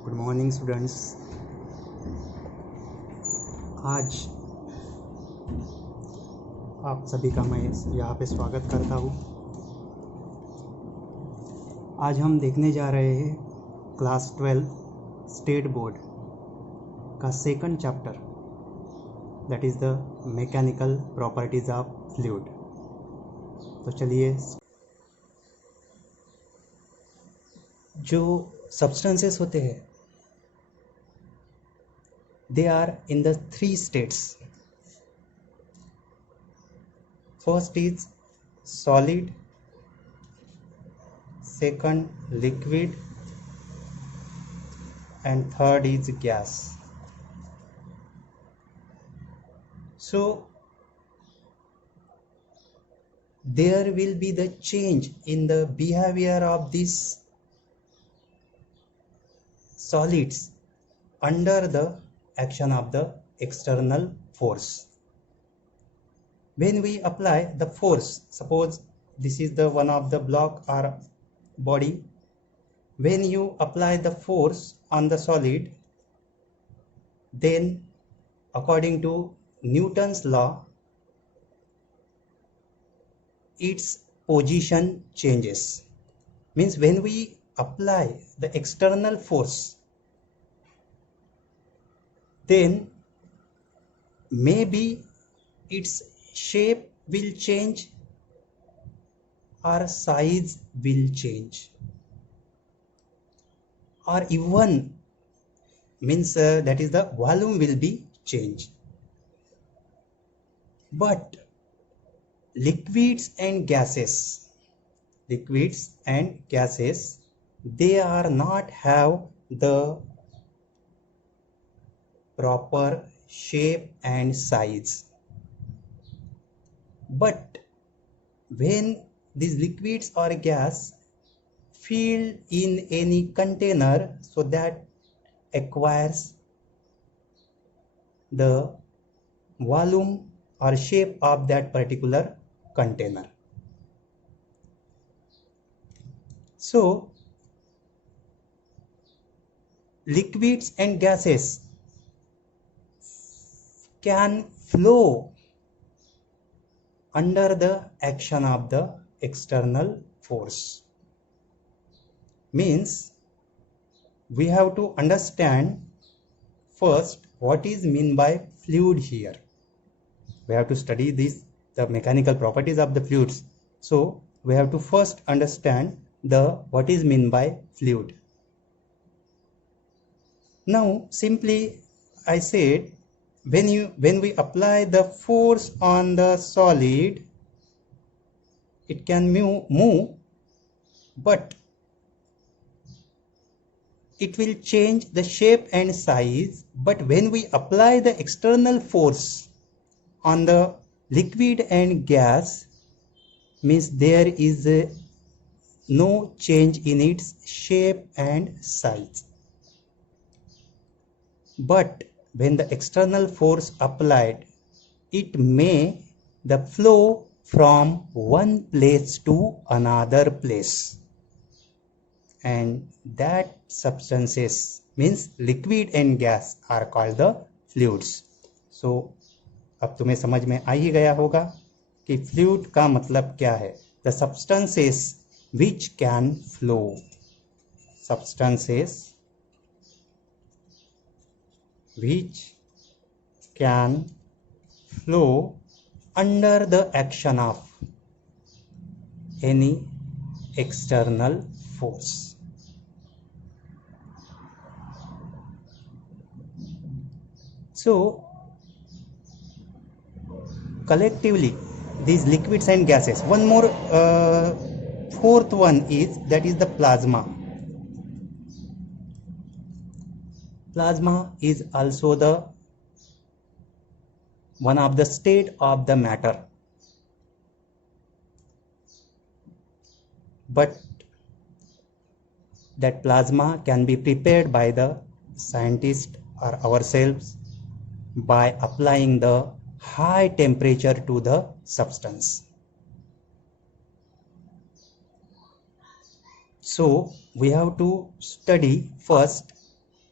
Good morning students. आज आप सभी का मैं यहाँ पे स्वागत करता हूँ। आज हम देखने जा रहे हैं क्लास 12 स्टेट बोर्ड का second chapter, that is the mechanical properties of fluid. तो चलिए, जो सब्सटेंसेस होते हैं they are in the three states. First is solid, second liquid, and third is gas. So there will be the change in the behavior of these solids under the action of the external force. When we apply the force, suppose this is the one of the block or body, when you apply the force on the solid, then according to Newton's law, its position changes. Means when we apply the external force, then maybe its shape will change or size will change, or even means that is the volume will be changed. But liquids and gases, they are not have the proper shape and size. But when these liquids or gas filled in any container, so that acquires the volume or shape of that particular container. So liquids and gases can flow under the action of the external force. Means we have to understand first what is mean by fluid here. We have to study this, the mechanical properties of the fluids. So we have to first understand the what is mean by fluid. Now simply I said, when we apply the force on the solid, it can move, but it will change the shape and size. But when we apply the external force on the liquid and gas, means there is no change in its shape and size. But when the external force applied, it may the flow from one place to another place, and that substances means liquid and gas are called the fluids. So अब तुम्हें समझ में आ ही गया होगा कि fluid का मतलब क्या है. The substances which can flow, substances which can flow under the action of any external force. So collectively these liquids and gases, one more fourth one is, that is the plasma. Plasma is also the one of the state of the matter, but that plasma can be prepared by the scientist or ourselves by applying the high temperature to the substance. So we have to study first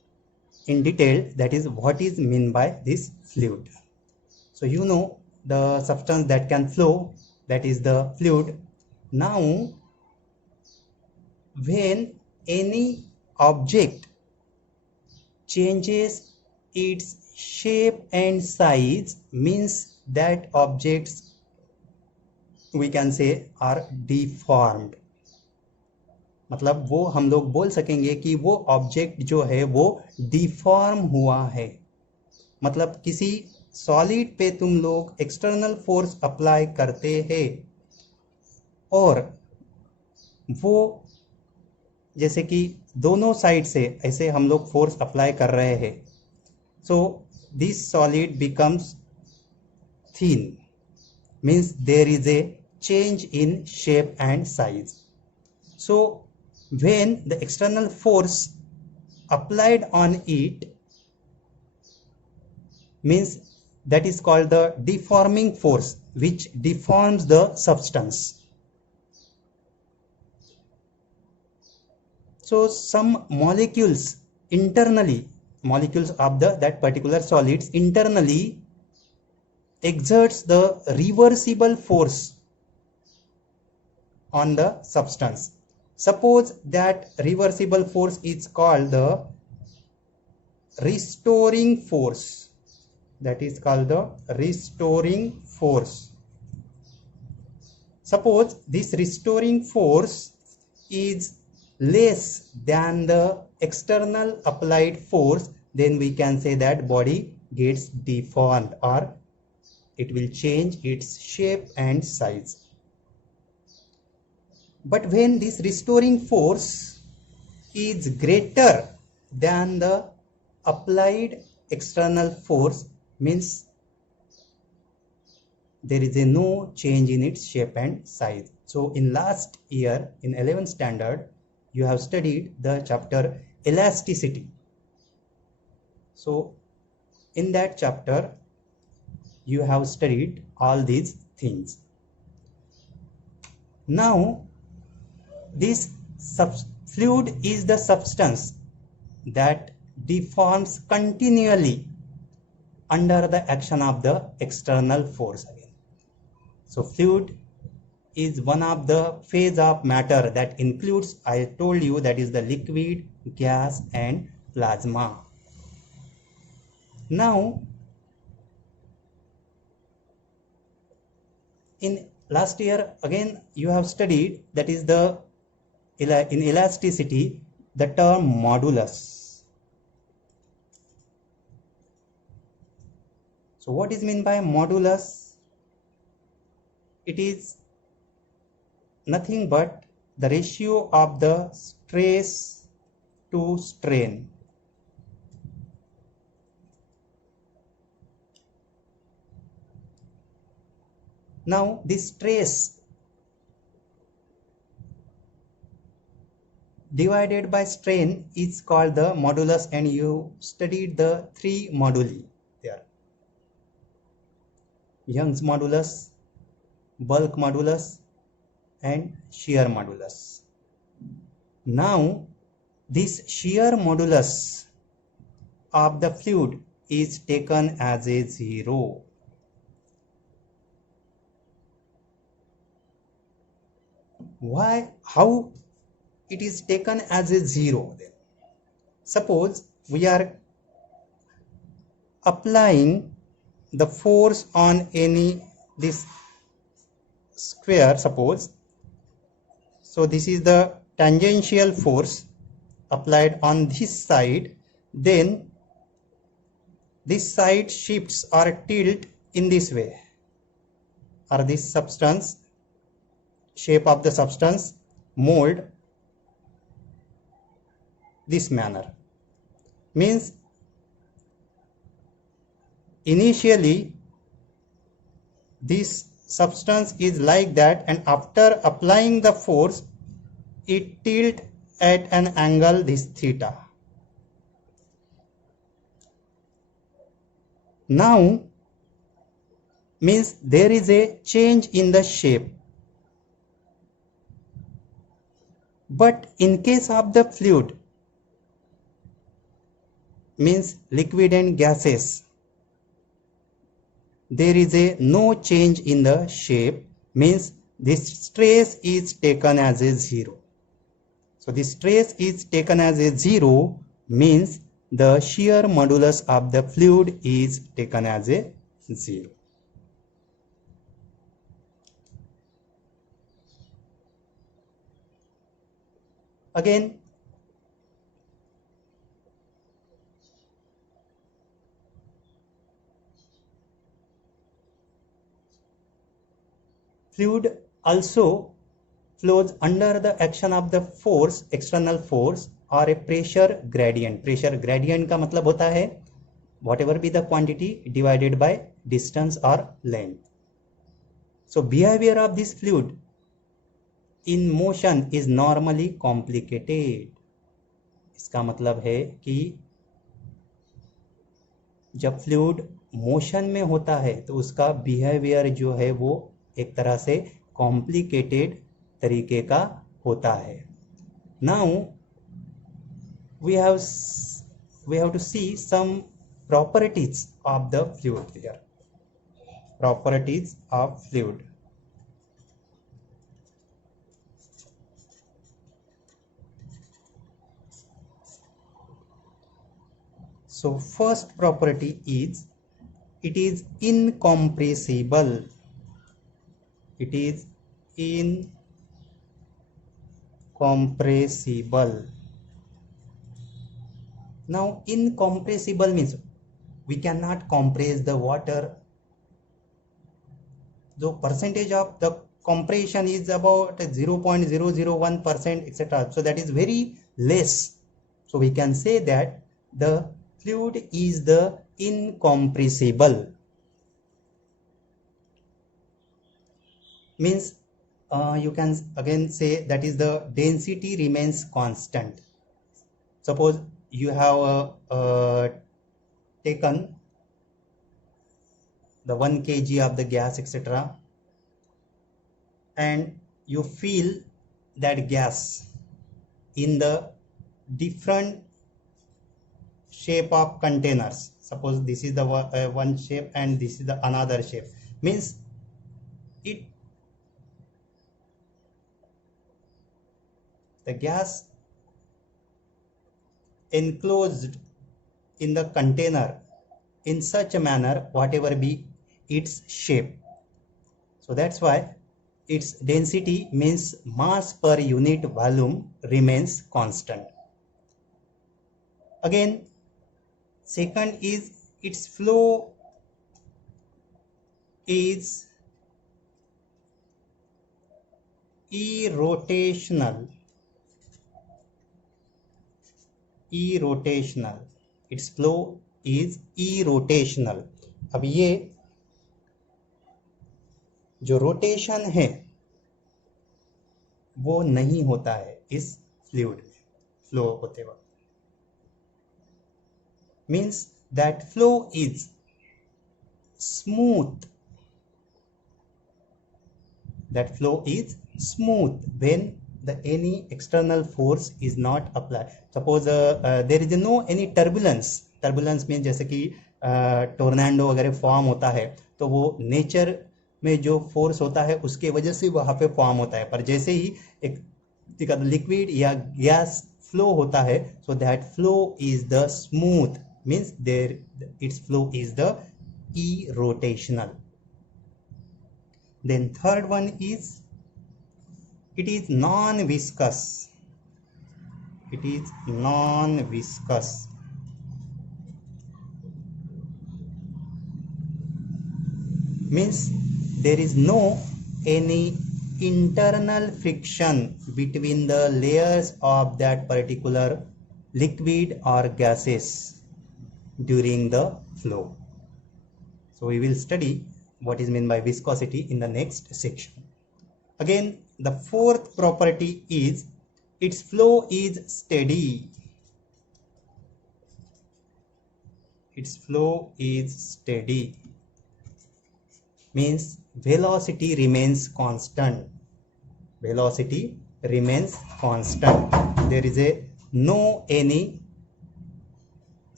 in detail, that is what is meant by this fluid. So you know the substance that can flow, that is the fluid. Now when any object changes its shape and size, means that objects, we can say, are deformed. मतलब वो हम लोग बोल सकेंगे कि वो object जो है वो डिफॉर्म हुआ है. मतलब किसी सॉलिड पे तुम लोग एक्सटर्नल फोर्स अप्लाई करते हैं और वो जैसे कि दोनों साइड से ऐसे हम लोग फोर्स अप्लाई कर रहे हैं, so this solid becomes thin, means there is a change in shape and size. So when the external force applied on it, means that is called the deforming force, which deforms the substance. So some molecules internally, molecules of that particular solids internally exerts the reversible force on the substance. Suppose that reversible force is called the restoring force. That is called the restoring force. Suppose this restoring force is less than the external applied force, then we can say that body gets deformed or it will change its shape and size. But when this restoring force is greater than the applied external force, means there is a no change in its shape and size. So in last year in 11th standard you have studied the chapter elasticity. So in that chapter you have studied all these things. Now this fluid is the substance that deforms continually under the action of the external force again. So fluid is one of the phase of matter that includes, I told you, that is the liquid, gas and plasma. Now in last year again you have studied, that is the in elasticity, the term modulus. So what is meant by modulus? It is nothing but the ratio of the stress to strain. Now this stress divided by strain is called the modulus, and you studied the three moduli there: Young's modulus, bulk modulus and shear modulus. Now this shear modulus of the fluid is taken as a 0. Why? How it is taken as a 0 then? Suppose we are applying the force on this square, suppose. So this is the tangential force applied on this side, then this side shifts or tilt in this way, or this substance, shape of the substance mold this manner. Means initially this substance is like that, and after applying the force it tilt at an angle this theta. Now means there is a change in the shape. But in case of the fluid, means liquid and gases, there is a no change in the shape, means this stress is taken as a 0. So this stress is taken as a 0 means the shear modulus of the fluid is taken as a 0. Again, fluid also flows under the action of the force, external force or a pressure gradient. Pressure gradient का मतलब होता है whatever be the quantity divided by distance or length. So behavior of this fluid in motion is normally complicated. इसका मतलब है कि जब fluid motion में होता है तो उसका बिहेवियर जो है वो एक तरह से कॉम्प्लिकेटेड तरीके का होता है. Now we have to C some properties of the fluid here. Properties of fluid. So first property is it is incompressible. It is incompressible. Now incompressible means we cannot compress the water. The percentage of the compression is about 0.001%, etc. So that is very less. So we can say that the fluid is the incompressible. Means you can again say that is the density remains constant. Suppose you have taken the 1 kg of the gas, etc., and you fill that gas in the different shape of containers. Suppose this is the one shape and this is the another shape. Means the gas enclosed in the container in such a manner whatever be its shape. So that's why its density means mass per unit volume remains constant. Again, second is its flow is irrotational. Its flow is irrotational. अब ये जो rotation है वो नहीं होता है इस fluid में फ्लो होते वक्त. Means that flow is smooth. That flow is smooth when any external force is not applied. Suppose there is no any turbulence. Turbulence means जैसे कि टोर्नेडो वगैरह फॉर्म होता है तो वो नेचर में जो फोर्स होता है उसके वजह से वहाँ पे फॉर्म होता है. पर जैसे ही एक लिक्विड या गैस फ्लो होता है so that flow is the smooth. Means there its flow is the irrotational. Then third one is it is non-viscous. It is non-viscous. Means there is no any internal friction between the layers of that particular liquid or gases during the flow. So we will study what is meant by viscosity in the next section. Again, the fourth property is its flow is steady. Its flow is steady. Means velocity remains constant. Velocity remains constant. There is no any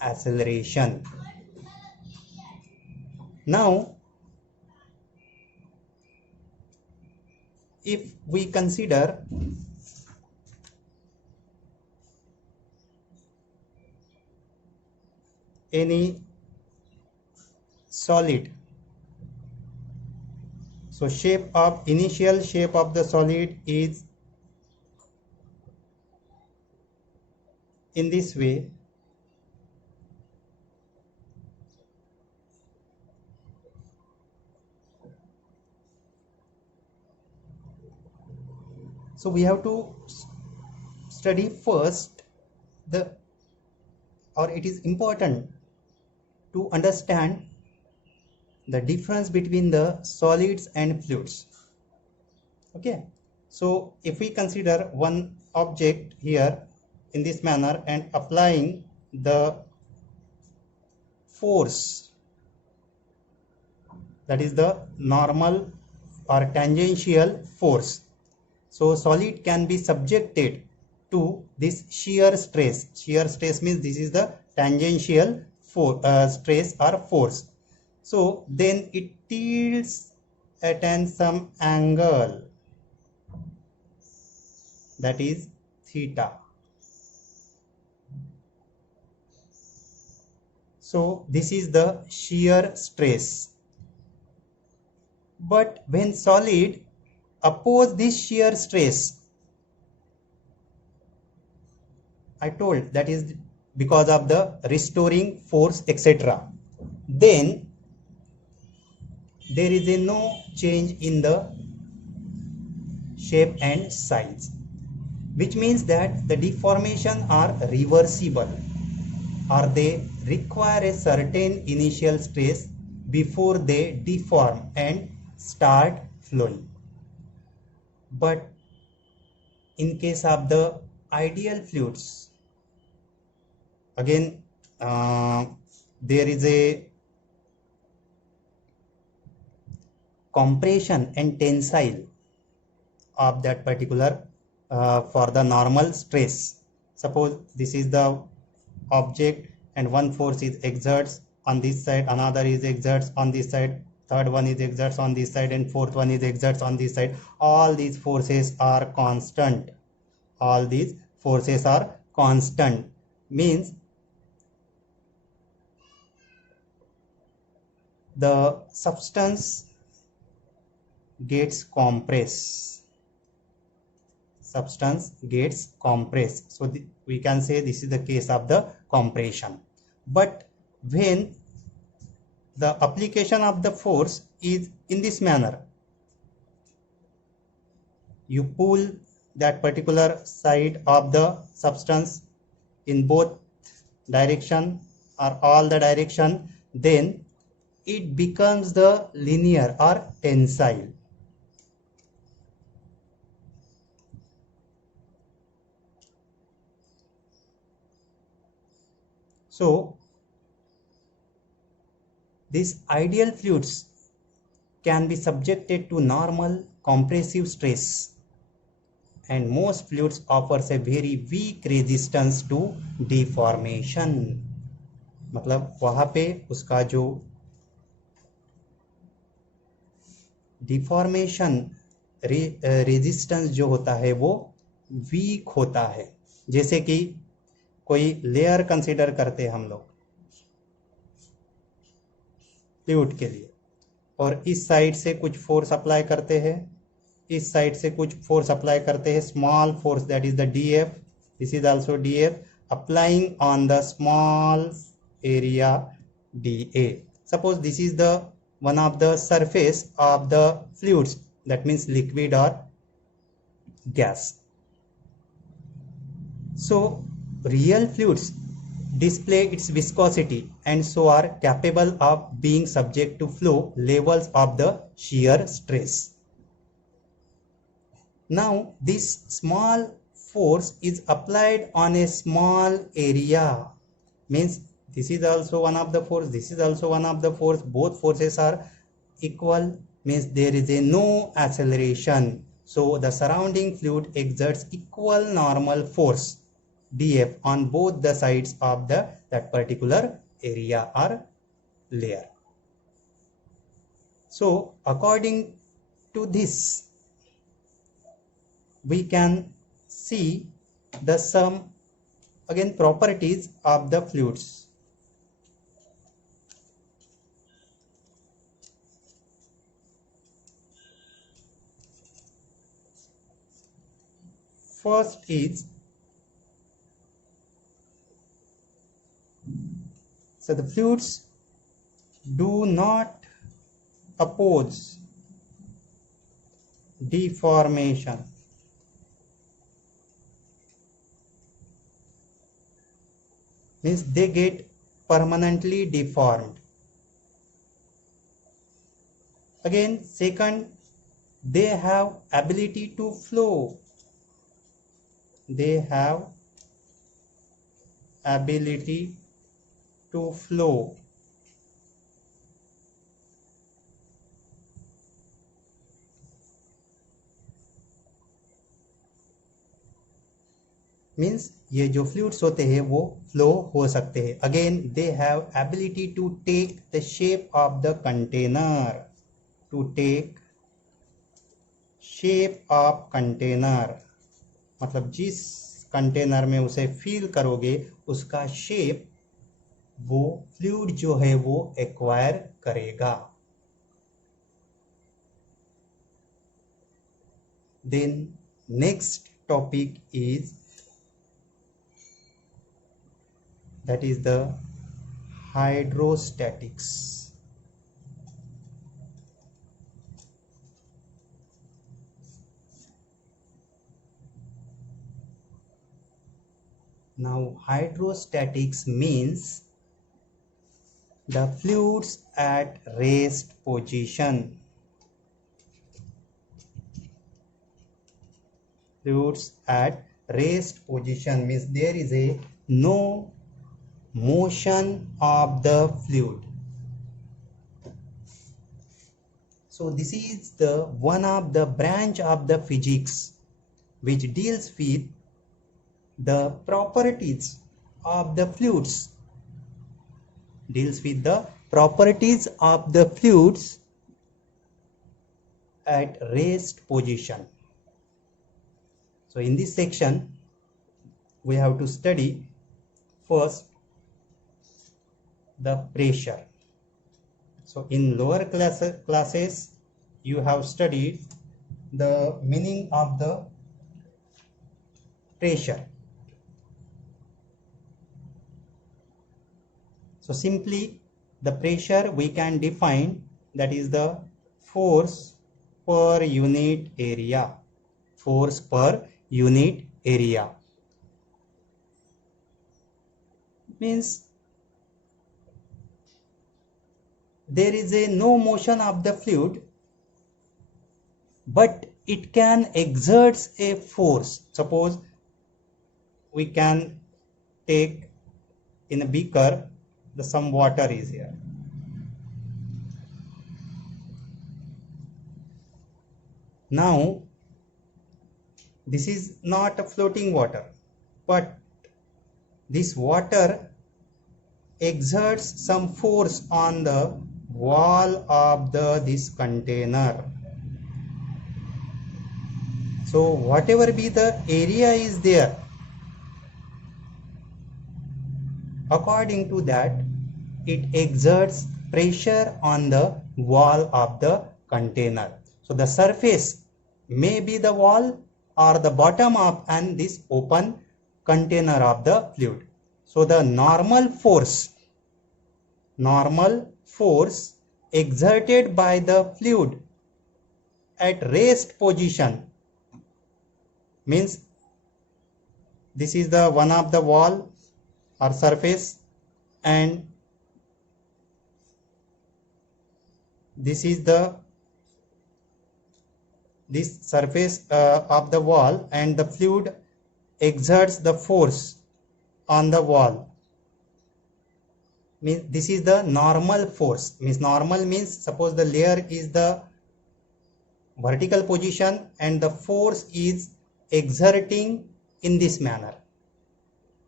acceleration. Now, if we consider any solid, so initial shape of the solid is in this way. So we have to study first it is important to understand the difference between the solids and fluids. Okay, so if we consider one object here in this manner and applying the force, that is the normal or tangential force, so solid can be subjected to this shear stress. Shear stress means this is the tangential stress or force. So then it tilts at some angle, that is theta. So this is the shear stress. But when solid oppose this shear stress, I told that is because of the restoring force, etc., then there is no change in the shape and size, which means that the deformation are reversible, or they require a certain initial stress before they deform and start flowing. But in case of the ideal fluids, again there is a compression and tensile of that particular for the normal stress. Suppose this is the object and one force is exerts on this side, another is exerts on this side, third one is exerts on this side, and fourth one is exerts on this side. All these forces are constant. All these forces are constant means the substance gets compressed. Substance gets compressed. So we can say this is the case of the compression. But when the application of the force is in this manner, you pull that particular side of the substance in both direction or all the direction, then it becomes the linear or tensile. So these ideal fluids can be subjected to normal compressive stress, and most fluids offers a very weak resistance to deformation. मतलब वहाँ पे उसका जो deformation resistance जो होता है वो week होता है. जैसे कि कोई लेयर कंसीडर करते हैं हम लोग फ्लूइड के लिए, और इस साइड से कुछ फोर्स अप्लाई करते हैं, इस साइड से कुछ फोर्स अप्लाई करते हैं, small force, that is the DF. This is also DF applying on the small area dA. Suppose this is the one of the surface of the fluids, that means liquid or gas. So real fluids display its viscosity and so are capable of being subject to flow levels of the shear stress. Now this small force is applied on a small area, means this is also one of the force, this is also one of the force, both forces are equal, means there is a no acceleration. So the surrounding fluid exerts equal normal force dF on both the sides of that particular area or layer. So according to this, we can see the some again properties of the fluids. First is, so the fluids do not oppose deformation. Means they get permanently deformed. Again, second, they have ability to flow. They have ability to flow. Means ये जो fluids होते हैं वो flow हो सकते हैं. Again they have ability to take the shape of the container. To take shape of container मतलब जिस कंटेनर में उसे फील करोगे उसका शेप वो फ्लूइड जो है वो एक्वायर करेगा. Then next topic is that is the hydrostatics. Now hydrostatics means the fluids at rest position. Fluids at rest position means there is a no motion of the fluid. So this is the one of the branch of the physics which deals with the properties of the fluids. Deals with the properties of the fluids at rest position. So in this section we have to study first the pressure. So in lower classes you have studied the meaning of the pressure. So simply the pressure we can define, that is the force per unit area. Force per unit area means there is a no motion of the fluid, but it can exert a force. Suppose we can take in a beaker some water is here. Now this is not a floating water, but this water exerts some force on the wall of this container. So whatever be the area is there, according to that it exerts pressure on the wall of the container. So the surface may be the wall or the bottom of and this open container of the fluid. So the normal force exerted by the fluid at rest position means this is the one of the wall or surface and this is this surface of the wall, and the fluid exerts the force on the wall. Means this is the normal force. Means normal means suppose the layer is the vertical position and the force is exerting in this manner.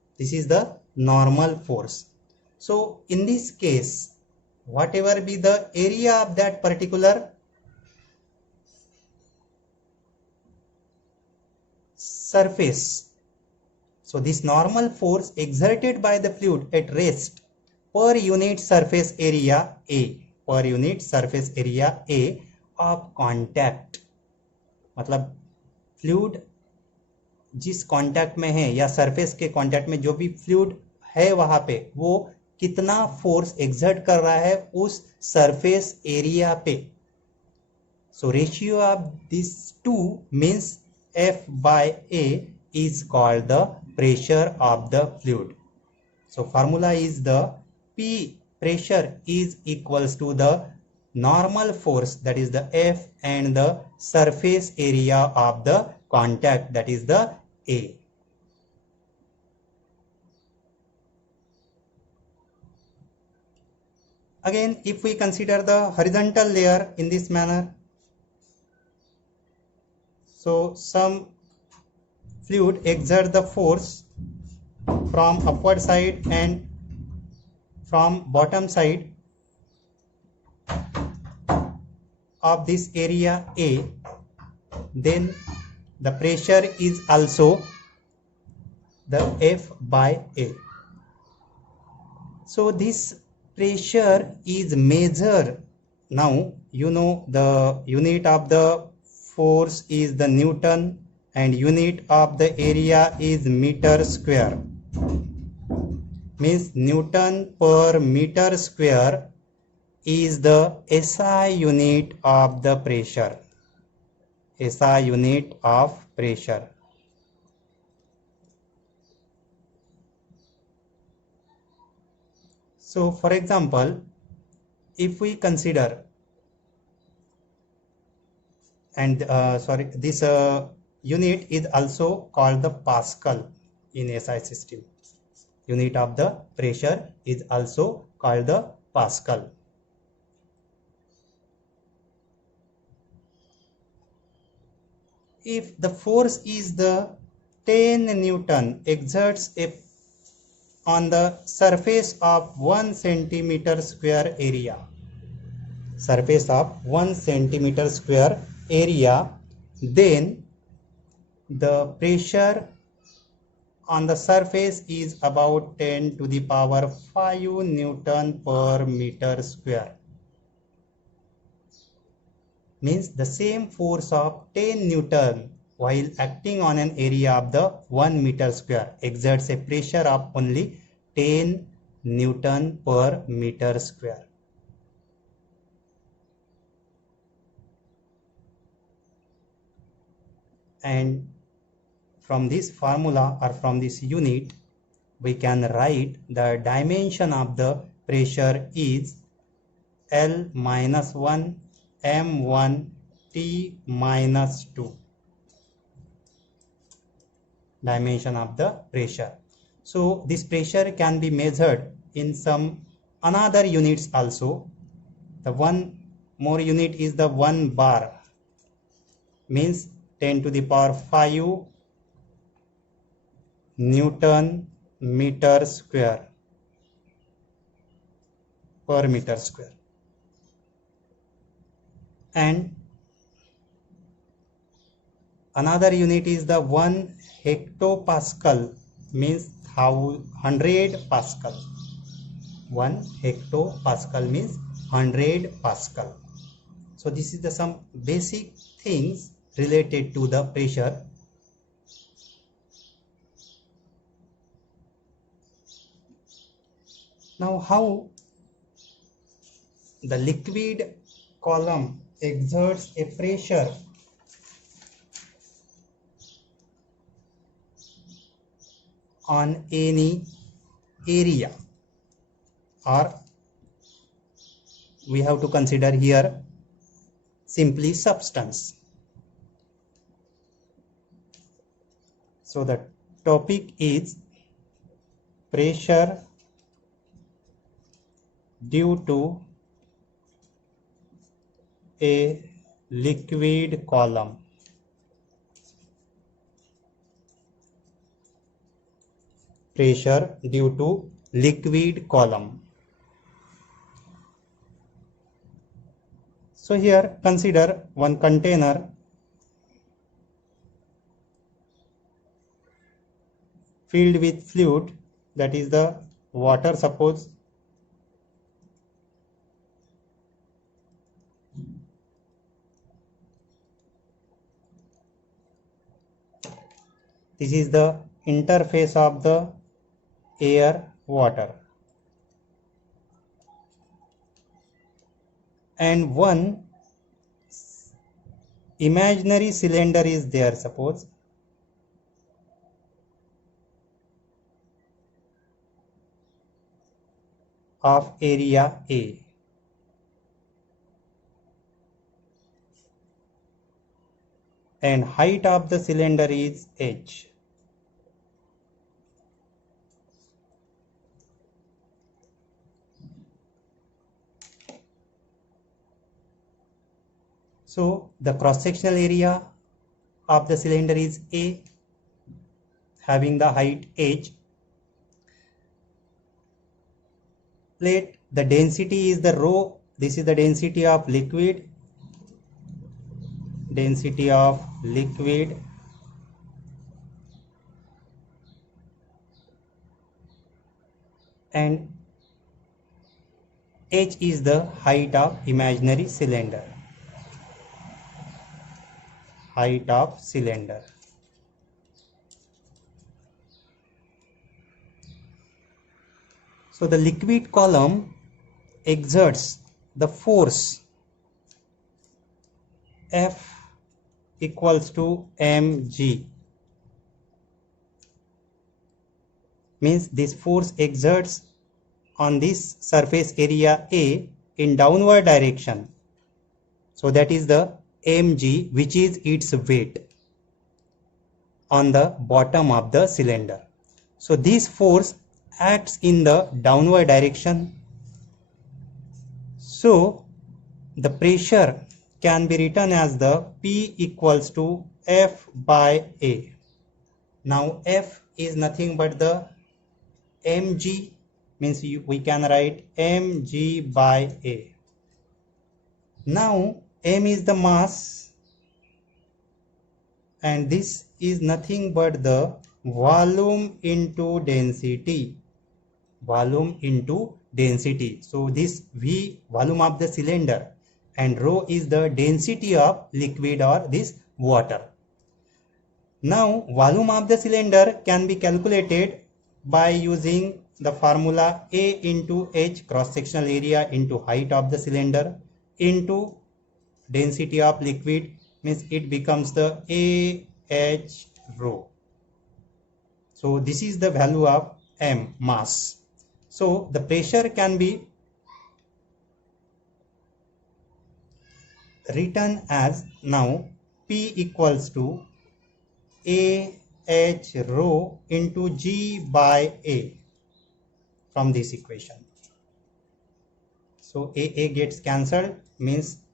This is the normal force. So in this case, whatever be the area of that particular surface, so this normal force exerted by the fluid at rest per unit surface area A, per unit surface area A of contact, मतलब fluid जिस contact में है या surface के contact में जो भी fluid है वहां पे, वो कितना फोर्स एक्सर्ट कर रहा है उस सरफेस एरिया पे. So ratio of this two means F by A is called the pressure of the fluid. So formula is the P pressure is equals to the normal force, that is the F, and the surface area of the contact, that is the A. Again, if we consider the horizontal layer in this manner, so some fluid exert the force from upward side and from bottom side of this area A, then the pressure is also the F by A. So this pressure is measured. Now you know the unit of the force is the Newton and unit of the area is meter square. Means Newton per meter square is the SI unit of the pressure. SI unit of pressure. So for example, if we consider and this unit is also called the Pascal in SI system. Unit of the pressure is also called the Pascal. If the force is the 10 Newton exerts on the surface of 1 centimeter square area, surface of 1 centimeter square area, then the pressure on the surface is about 10 to the power 5 Newton per meter square. Means the same force of 10 Newton while acting on an area of the 1 meter square exerts a pressure of only 10 Newton per meter square. And from this formula or from this unit, we can write the dimension of the pressure is L minus 1 M1 T minus 2. Dimension of the pressure. So this pressure can be measured in some another units also. The one more unit is the 1 bar, means 10 to the power 5 Newton meter square per meter square. And another unit is the 1 hectopascal, means 100 Pascal. 1 hectopascal means 100 Pascal. So this is the some basic things related to the pressure. Now how the liquid column exerts a pressure on any area, or we have to consider here simply substance. So the topic is pressure due to a liquid column. pressure due to liquid column. So here consider one container filled with fluid, that is the water, suppose. This is the interface of the air water, and one imaginary cylinder is there, suppose. Of area A. And height of the cylinder is h. So the cross-sectional area of the cylinder is A, having the height h. Let the density is the rho. This is the density of liquid. Density of liquid and h is the height of imaginary cylinder. Height of cylinder. So the liquid column exerts the force F equals to mg. Means this force exerts on this surface area A in downward direction. So that is the mg, which is its weight on the bottom of the cylinder. So this force acts in the downward direction. So the pressure can be written as the P equals to F by A. Now F is nothing but the mg, means we can write mg by A. Now m is the mass and this is nothing but the volume into density. Volume into density. So this V, volume of the cylinder, and rho is the density of liquid or this water. Now volume of the cylinder can be calculated by using the formula A into H, cross-sectional area, into height of the cylinder, into density of liquid, means it becomes the AH rho. So this is the value of M, mass. So the pressure can be written as now P equals to AH rho into G by A from this equation. So AA gets cancelled, means